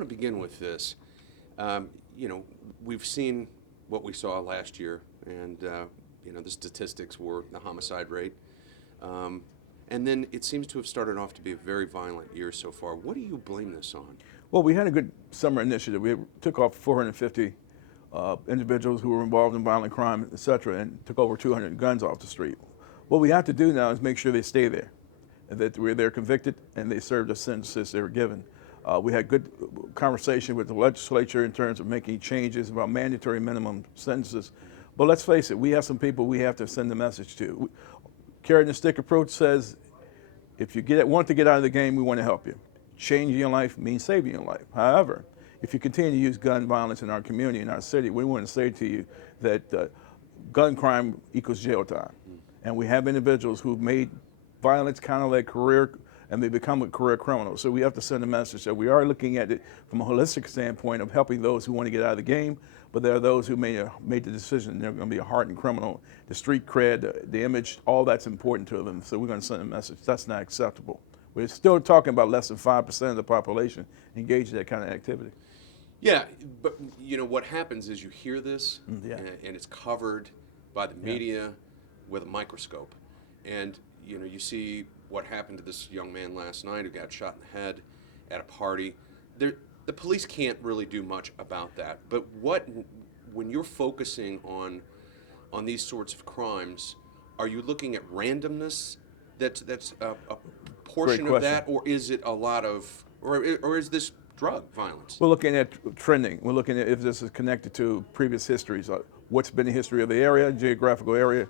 want to begin with this. You know, we've seen what we saw last year, and you know, the statistics were the homicide rate. And then it seems to have started off to be a very violent year so far. What do you blame this on? Well, we had a good summer initiative. We took off 450 individuals who were involved in violent crime, et cetera, and took over 200 guns off the street. What we have to do now is make sure they stay there, and that they're convicted and they serve the sentences they were given. We had good conversation with the legislature in terms of making changes about mandatory minimum sentences. But let's face it, we have some people we have to send a message to. Carrot and stick approach says, if you want to get out of the game, we want to help you. Changing your life means saving your life. However, if you continue to use gun violence in our community, in our city, we want to say to you that gun crime equals jail time. And we have individuals who've made violence kind of like career, and they become a career criminal. So we have to send a message that we are looking at it from a holistic standpoint of helping those who want to get out of the game, but there are those who made the decision they're going to be a hardened criminal. The street cred, the image, all that's important to them. So we're going to send a message. That's not acceptable. We're still talking about less than 5% of the population engaged in that kind of activity. Yeah, but you know what happens is you hear this, Yeah. and it's covered by the media with a microscope, and you know, you see what happened to this young man last night who got shot in the head at a party. The police can't really do much about that. But when you're focusing on these sorts of crimes, are you looking at randomness? That's a portion of that, or is it a lot of, or is this drug violence? We're looking at trending. We're looking at if this is connected to previous histories. What's been the history of the area, geographical area,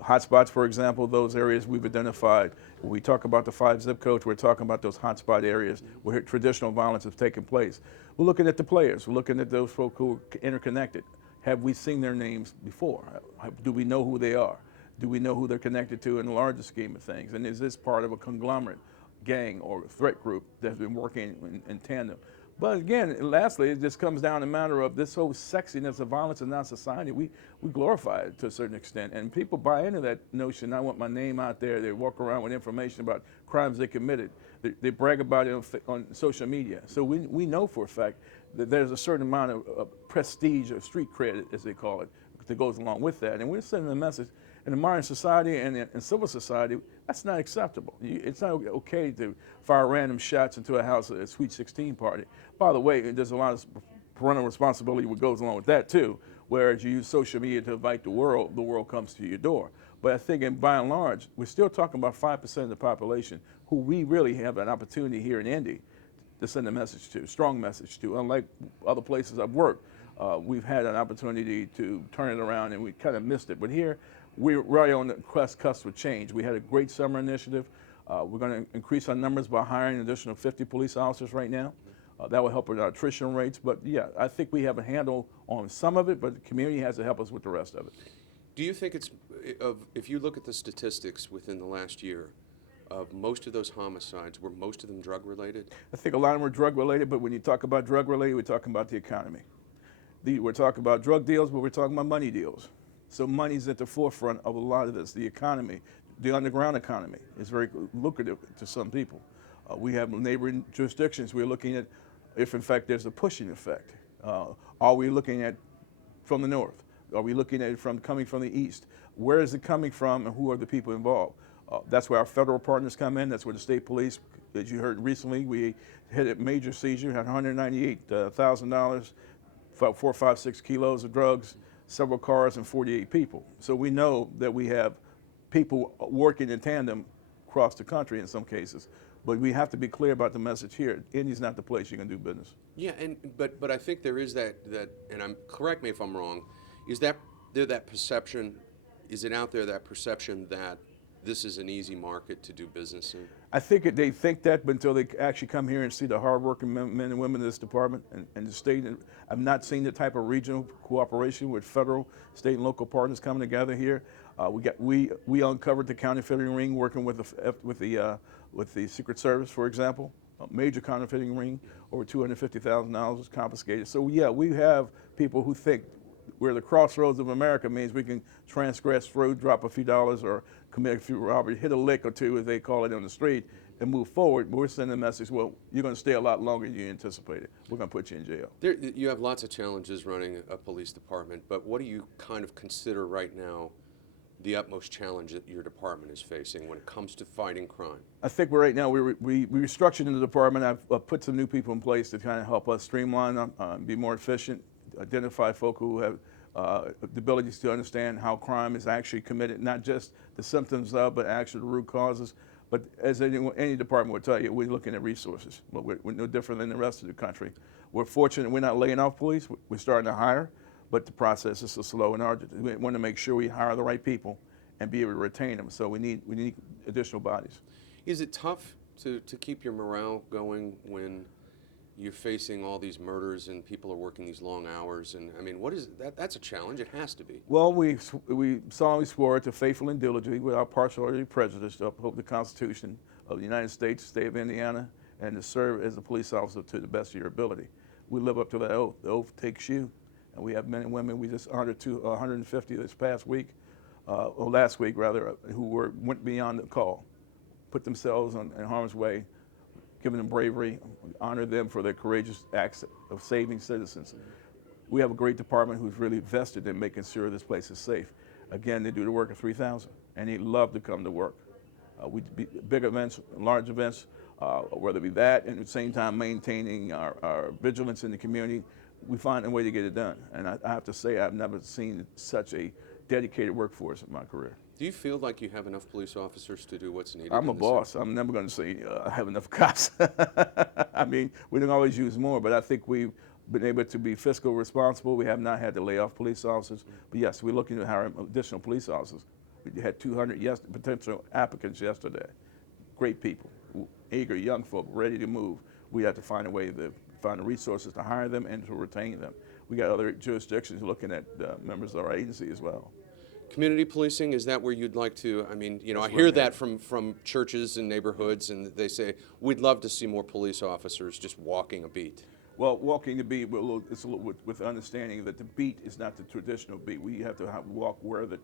hotspots, for example, those areas we've identified. When we talk about the 5 zip codes, we're talking about those hotspot areas where traditional violence has taken place. We're looking at the players. We're looking at those folk who are interconnected. Have we seen their names before? Do we know who they are? Do we know who they're connected to in the larger scheme of things? And is this part of a conglomerate gang or threat group that's been working in tandem? But again, lastly, it just comes down to a matter of this whole sexiness of violence in our society. We glorify it to a certain extent, and people buy into that notion. I want my name out there. They walk around with information about crimes they committed. They brag about it on social media. So we know for a fact that there's a certain amount of prestige or street credit, as they call it, that goes along with that. And we're sending a message in a modern society and in civil society, that's not acceptable. It's not okay to fire random shots into a house at a Sweet 16 party. By the way, there's a lot of parental responsibility that goes along with that too, whereas you use social media to invite the world comes to your door. But I think by and large, we're still talking about 5% of the population who we really have an opportunity here in Indy to send a message to, strong message to. Unlike other places I've worked, we've had an opportunity to turn it around and we kind of missed it. But here, we're right on the cusp of change. We had a great summer initiative. We're going to increase our numbers by hiring an additional 50 police officers right now. That will help with our attrition rates. But yeah, I think we have a handle on some of it, but the community has to help us with the rest of it. Do you think if you look at the statistics within the last year, of most of those homicides, were most of them drug related? I think a lot of them are drug related, but when you talk about drug related, we're talking about the economy. We're talking about drug deals, but we're talking about money deals. So money's at the forefront of a lot of this. The economy, the underground economy is very lucrative to some people. We have neighboring jurisdictions. We're looking at if, in fact, there's a pushing effect. Are we looking at from the north? Are we looking at it coming from the east? Where is it coming from and who are the people involved? That's where our federal partners come in. That's where the state police, as you heard recently, we hit a major seizure, had $198,000, about 4, 5, 6 kilos of drugs, several cars, and 48 people. So we know that we have people working in tandem across the country in some cases. But we have to be clear about the message here. Indy's not the place you can do business. Yeah, but I think there is that and correct me if I'm wrong, is that there that perception, is it out there that perception that this is an easy market to do business in? I think they think that, but until they actually come here and see the hardworking men and women in this department and the state. I've not seen the type of regional cooperation with federal, state, and local partners coming together here. We uncovered the counterfeiting ring working with the Secret Service, for example. A major counterfeiting ring, over $250,000 was confiscated. So yeah, we have people who think we're the crossroads of America means we can transgress road, drop a few dollars, or commit a few robberies, hit a lick or two, as they call it on the street, and move forward, we're sending a message, well, you're going to stay a lot longer than you anticipated. We're going to put you in jail. You have lots of challenges running a police department, but what do you kind of consider right now the utmost challenge that your department is facing when it comes to fighting crime? I think right now we restructured in the department. I've put some new people in place to kind of help us streamline, be more efficient, identify folk who have the abilities to understand how crime is actually committed, not just the symptoms of, but actually the root causes. But as any department will tell you, we're looking at resources. But we're no different than the rest of the country. We're fortunate we're not laying off police. We're starting to hire, but the process is so slow and arduous. We want to make sure we hire the right people and be able to retain them. So we need additional bodies. Is it tough to keep your morale going when you're facing all these murders and people are working these long hours? And I mean, what is that? That's a challenge. It has to be. Well, we solemnly swore to faithfully and diligently, without partiality or prejudice, to uphold the Constitution of the United States, State of Indiana, and to serve as a police officer to the best of your ability. We live up to that oath. The oath takes you, and we have men and women. We just honored 150 this past week, or last week rather, who went beyond the call, put themselves in harm's way, giving them bravery, honor them for their courageous acts of saving citizens. We have a great department who's really vested in making sure this place is safe. Again, they do the work of 3,000, and they love to come to work. We do big events, large events, whether it be that, and at the same time maintaining our vigilance in the community. We find a way to get it done. And I have to say, I've never seen such a dedicated workforce in my career. Do you feel like you have enough police officers to do what's needed? I'm a boss. I'm never going to say I have enough cops. I mean, we don't always use more, but I think we've been able to be fiscally responsible. We have not had to lay off police officers. But yes, we're looking to hire additional police officers. We had 200 potential applicants yesterday. Great people, eager young folk, ready to move. We have to find a way to find the resources to hire them and to retain them. We got other jurisdictions looking at members of our agency as well. Community policing, is that where you'd like to, I mean, you know, I hear that from churches and neighborhoods, and they say, we'd love to see more police officers just walking a beat. Well, walking the beat, it's a little with understanding that the beat is not the traditional beat. We have to walk where the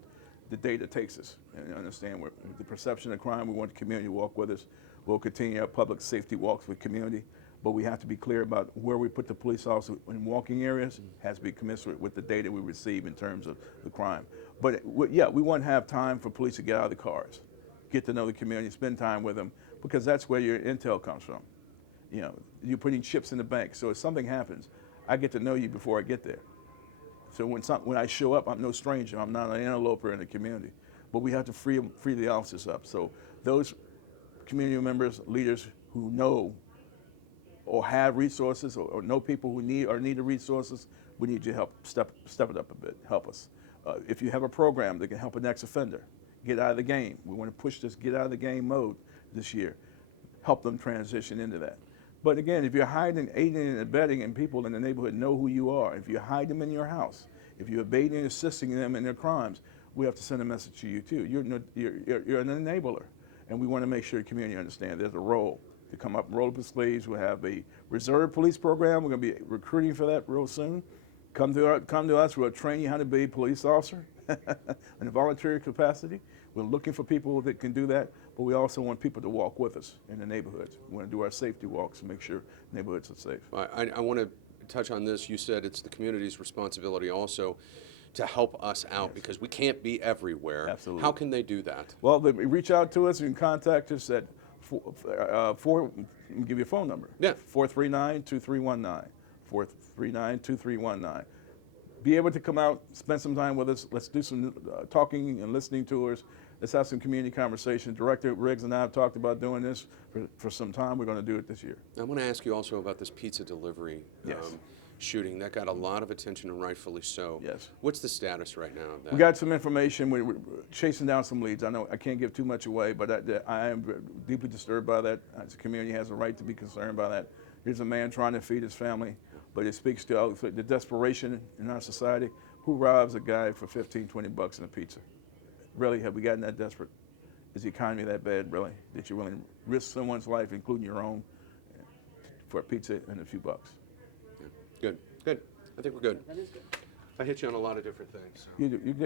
data takes us and understand where the perception of crime. We want the community to walk with us. We'll continue our public safety walks with community, but we have to be clear about where we put the police officers in walking areas has to be commensurate with the data we receive in terms of the crime. But yeah, we want to have time for police to get out of the cars, get to know the community, spend time with them, because that's where your intel comes from. You know, you're putting chips in the bank. So if something happens, I get to know you before I get there. So when I show up, I'm no stranger. I'm not an interloper in the community. But we have to free the officers up. So those community members, leaders who know or have resources or know people who need the resources, we need your help. Step it up a bit. Help us. If you have a program that can help an ex-offender get out of the game, we want to push this get out of the game mode this year. Help them transition into that. But again, if you're hiding, aiding, and abetting, and people in the neighborhood know who you are, if you hide them in your house, if you're aiding and assisting them in their crimes, we have to send a message to you too. You're an enabler, and we want to make sure the community understands there's a role to come up and roll up the sleeves. We'll have a reserve police program. We're going to be recruiting for that real soon. Come to us. We'll train you how to be a police officer in a voluntary capacity. We're looking for people that can do that, but we also want people to walk with us in the neighborhoods. We want to do our safety walks and make sure neighborhoods are safe. I want to touch on this. You said it's the community's responsibility also to help us out, because we can't be everywhere. Absolutely. How can they do that? Well, they reach out to us. You can contact us at let me give you a phone number. Yeah. 439-2319. 439-2319. Be able to come out, spend some time with us. Let's do some talking and listening tours. Let's have some community conversation. Director Riggs and I have talked about doing this for some time. We're going to do it this year. I want to ask you also about this pizza delivery shooting. That got a lot of attention, and rightfully so. Yes. What's the status right now of that? We got some information. We're chasing down some leads. I know I can't give too much away, but I am deeply disturbed by that. The community has a right to be concerned by that. Here's a man trying to feed his family, but it speaks to the desperation in our society. Who robs a guy for 15, 20 bucks in a pizza? Really, have we gotten that desperate? Is the economy that bad, really, that you're willing to risk someone's life, including your own, for a pizza and a few bucks? Yeah. Good. I think we're good. I hit you on a lot of different things. So. You